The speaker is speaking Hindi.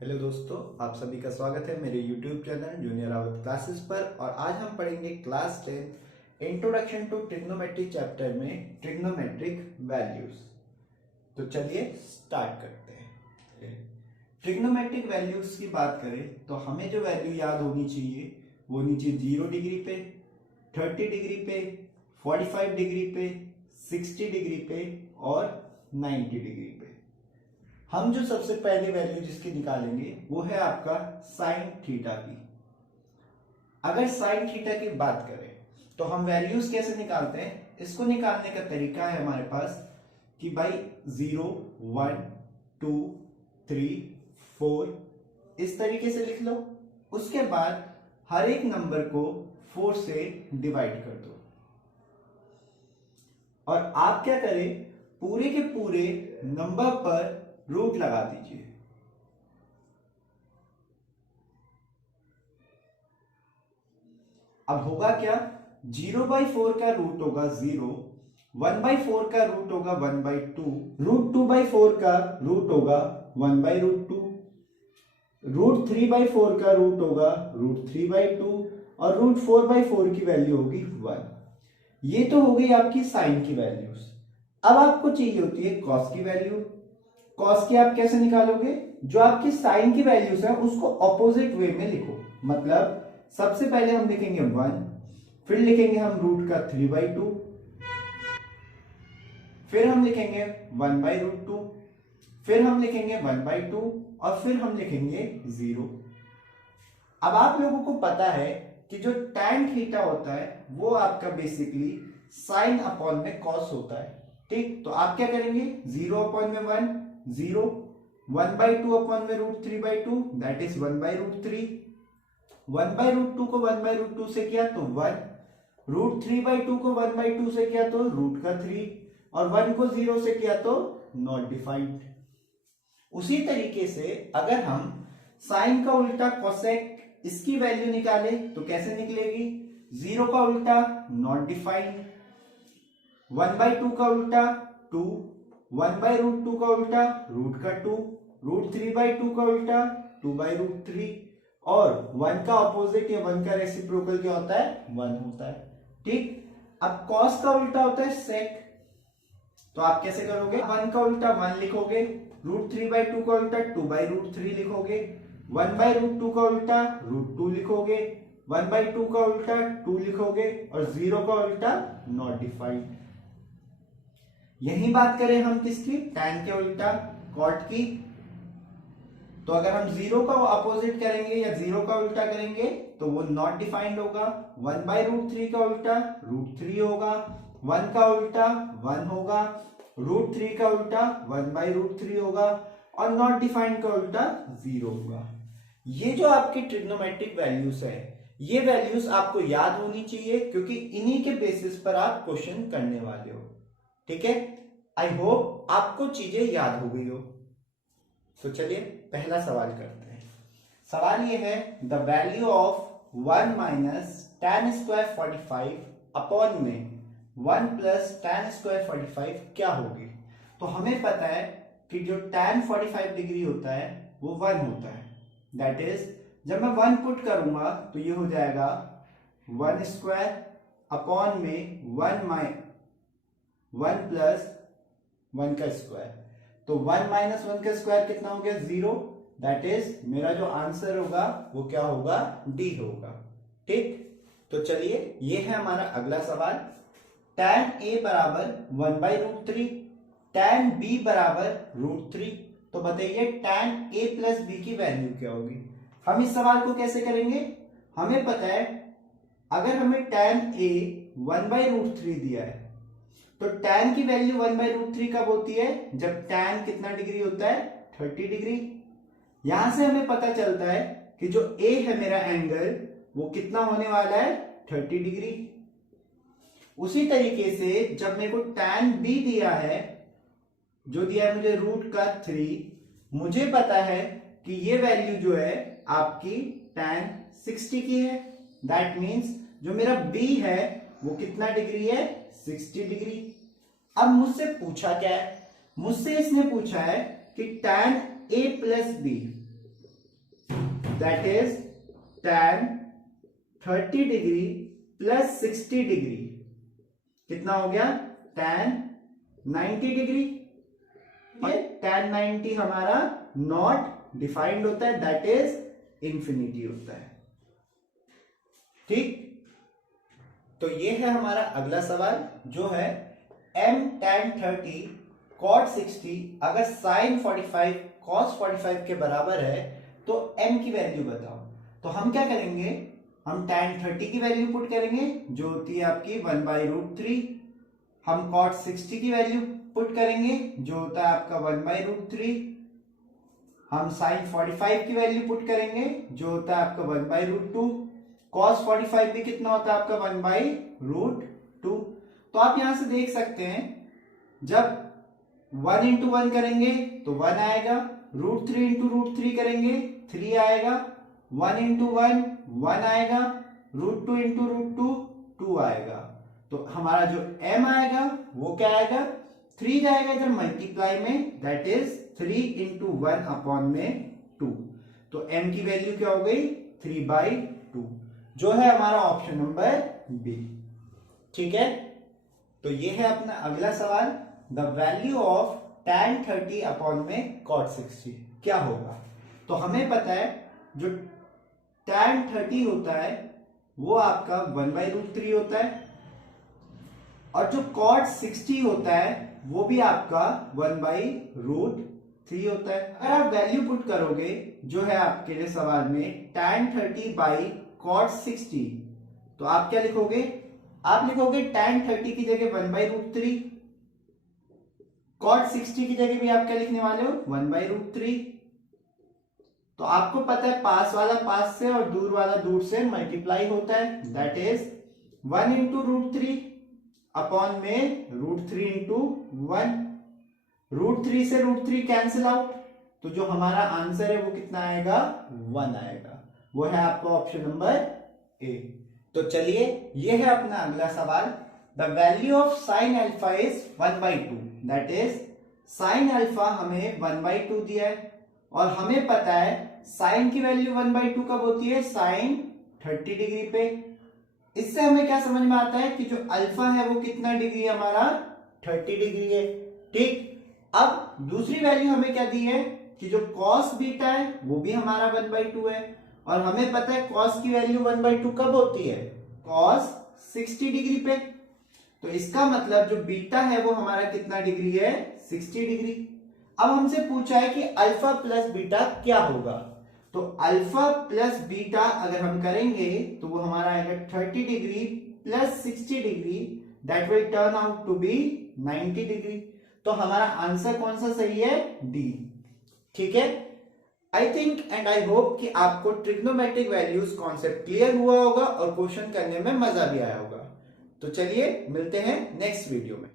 हेलो दोस्तों, आप सभी का स्वागत है मेरे YouTube channel junior Rawat classes पर। और आज हम पढ़ेंगे class 10 introduction to trigonometry chapter में ट्रिग्नोमेट्रिक वैल्यूज। तो चलिए स्टार्ट करते हैं। ट्रिग्नोमेट्रिक वैल्यूज की बात करें तो हमें जो वैल्यू याद होनी चाहिए वो होनी चाहिए 0 डिग्री पे, 30 डिग्री पे, 45 डिग्री पे, 60 डिग्री पे और 90 डिग्री पे। हम जो सबसे पहले वैल्यू जिसकी निकालेंगे वो है आपका साइन थीटा की। अगर साइन थीटा की बात करें तो हम वैल्यूज कैसे निकालते हैं, इसको निकालने का तरीका है हमारे पास कि भाई 0, 1, 2, 3, 4 इस तरीके से लिख लो। उसके बाद हर एक नंबर को 4 से डिवाइड कर दो और आप क्या करें, पूरे के पूरे नंबर पर रूट लगा दीजिए। अब होगा क्या, 0/4 का रूट होगा 0, 1/4 का रूट होगा 1/2, √2/4 का रूट होगा 1/√2, √3/4 का रूट होगा √3/2 और √4/4 की वैल्यू होगी 1। ये तो हो गई आपकी साइन की वैल्यूज। अब आपको चाहिए होती है कॉस की वैल्यू। कॉस की आप कैसे निकालोगे, जो आपकी साइन की वैल्यूज है उसको ऑपोजिट वे में लिखो। मतलब सबसे पहले हम लिखेंगे 1, फिर लिखेंगे हम रूट का 3/2, फिर हम लिखेंगे 1/√2, फिर हम लिखेंगे 1/2 और फिर हम लिखेंगे 0। अब आप लोगों को पता है कि जो tan थीटा होता है वो आपका बेसिकली साइन अपॉन में कॉस होता है। ठीक, तो आप क्या करेंगे, 0 अपॉन में 1 0, 1/2 अपॉन में √3/2 दैट इज 1/√3, 1/√2 को 1/√2 से किया तो 1, √3/2 को 1/2 से किया तो रूट का 3 और 1 को 0 से किया तो नॉट डिफाइंड। उसी तरीके से अगर हम साइन का उल्टा कोसेक इसकी वैल्यू निकाले तो कैसे निकलेगी, 0 का उल्टा नॉट डिफाइंड, 1/2 का उल्टा 2, 1/√2 का उल्टा रूट का 2, √3/2 का उल्टा 2/√3 और 1 का ऑपोजिट या 1 का रेसिप्रोकल क्या होता है, 1 होता है। ठीक, अब कॉस का उल्टा होता है सेक, तो आप कैसे करोगे, 1 का उल्टा 1 लिखोगे, √3/2 का उल्टा 2/√3 लिखोगे, 1/√2 का उल्टा √2 लिखोगे, 1/2 का उल्टा 2 लिखोगे और 0 का उल्टा नॉट डिफाइंड। यही बात करें हम किसकी, tan के उल्टा cot की, तो अगर हम 0 का अपोजिट करेंगे या 0 का उल्टा करेंगे तो वो नॉट डिफाइंड होगा। 1/√3 का उल्टा √3 होगा, 1 का उल्टा 1 होगा, √3 का उल्टा 1/√3 होगा और नॉट डिफाइंड का उल्टा 0 होगा। ये जो आपकी ट्रिग्नोमेट्रिक वैल्यूज है ये वैल्यूज आपको याद होनी चाहिए क्योंकि इन्हीं के बेसिस पर आप क्वेश्चन करने वाले हो। ठीक है, आई होप आपको चीजें याद हो गई हो। तो चलिए पहला सवाल करते हैं। सवाल ये है, the value of 1 minus tan square 45 upon में 1 प्लस tan स्क्वायर 45 क्या होगी। तो हमें पता है कि जो tan 45 डिग्री होता है वो 1 होता है। दैट इज जब मैं 1 पुट करूंगा तो ये हो जाएगा 1 स्क्वायर अपॉन में 1 प्लस 1 का स्क्वायर, तो 1 माइनस 1 का स्क्वायर कितना हो गया, 0। दैट इज मेरा जो आंसर होगा वो क्या होगा, डी होगा। ठीक, तो चलिए ये है हमारा अगला सवाल। tan a बराबर 1/√3, tan b बराबर √3, तो बताइए tan a प्लस b की वैल्यू क्या होगी। हम इस सवाल को कैसे करेंगे, हमें पता है अगर हमें tan a 1/√3 दिया है तो tan की वैल्यू 1/√3 कब होती है, जब tan कितना डिग्री होता है, 30 डिग्री। यहां से हमें पता चलता है कि जो a है मेरा एंगल वो कितना होने वाला है, 30 डिग्री। उसी तरीके से जब मेरे को tan b दिया है, जो दिया है मुझे रूट का 3, मुझे पता है कि ये वैल्यू जो है आपकी tan 60 की है। दैट मीन्स जो मेरा b है वो कितना डिग्री है, 60 डिग्री। अब मुझसे पूछा क्या है, मुझसे इसने पूछा है कि tan a plus b that is tan 30 degree plus 60 degree कितना हो गया, tan 90 डिग्री। tan 90 हमारा नॉट डिफाइंड होता है, दैट इज इंफिनिटी होता है। ठीक, तो ये है हमारा अगला सवाल जो है m tan 30 cot 60 अगर sin 45 cos 45 के बराबर है तो m की वैल्यू बताओ। तो हम क्या करेंगे, हम tan 30 की वैल्यू पुट करेंगे जो होती है आपकी 1/√3, हम cot 60 की वैल्यू पुट करेंगे जो होता है आपका 1/√3, हम sin 45 की वैल्यू पुट करेंगे जो होता है आपका 1/√2, cos 45 भी कितना होता है आपका 1/√2। तो आप यहां से देख सकते हैं जब 1 इंटू 1 करेंगे तो 1 आएगा, √3 इंटू √3 करेंगे 3 आएगा, 1 इंटू 1 1 आएगा, √2 इंटू √2 2 आएगा। तो हमारा जो m आएगा वो क्या आएगा, 3 जाएगा इधर मल्टीप्लाई में, दैट इज 3 इंटू 1 अपॉन में 2। तो m की वैल्यू क्या हो गई, 3/2, जो है हमारा ऑप्शन नंबर बी। ठीक है, तो ये है अपना अगला सवाल, the value of tan 30 upon में cot 60 क्या होगा। तो हमें पता है जो tan 30 होता है वो आपका 1/√3 होता है और जो cot 60 होता है वो भी आपका 1/√3 होता है। अगर आप वैल्यू पुट करोगे जो है आपके लिए सवाल में tan 30 बाई cot 60, तो आप क्या लिखोगे, आप लिखोगे tan 30 की जगह 1/√3, cot 60 की जगह भी आप क्या लिखने वाले हो, 1/√3। तो आपको पता है पास वाला पास से और दूर वाला दूर से मल्टीप्लाई होता है, दैट इज 1 इंटू √3 अपॉन में √3 इंटू 1, √3 से √3 कैंसिल आउट, तो जो हमारा आंसर है वो कितना आएगा, 1 आएगा, वो है आपका ऑप्शन नंबर ए। तो चलिए ये है अपना अगला सवाल, the value of sine alpha is 1/2, that is sine alpha हमें 1/2 दिया है और हमें पता है साइन की वैल्यू 1/2 कब होती है, साइन 30 डिग्री पे। इससे हमें क्या समझ में आता है कि जो अल्फा है वो कितना डिग्री है हमारा, 30 डिग्री है। ठीक, अब दूसरी वैल्यू हमें क्या दी है कि जो cos बीटा है वो भी हमारा 1/2 है और हमें पता है cos की वैल्यू 1/2 कब होती है, cos 60 डिग्री पे। तो इसका मतलब जो बीटा है वो हमारा कितना डिग्री है, 60 डिग्री। अब हमसे पूछा है कि अल्फा प्लस बीटा क्या होगा, तो अल्फा प्लस बीटा अगर हम करेंगे तो वो हमारा आएगा 30 degree plus 60 degree, that will turn out to be 90 degree. तो हमारा आंसर कौन सा सही है, डी। ठीक है, I think and I hope कि आपको ट्रिग्नोमेट्रिक वैल्यूज कॉन्सेप्ट क्लियर हुआ होगा और क्वेश्चन करने में मजा भी आया होगा। तो चलिए मिलते हैं नेक्स्ट वीडियो में।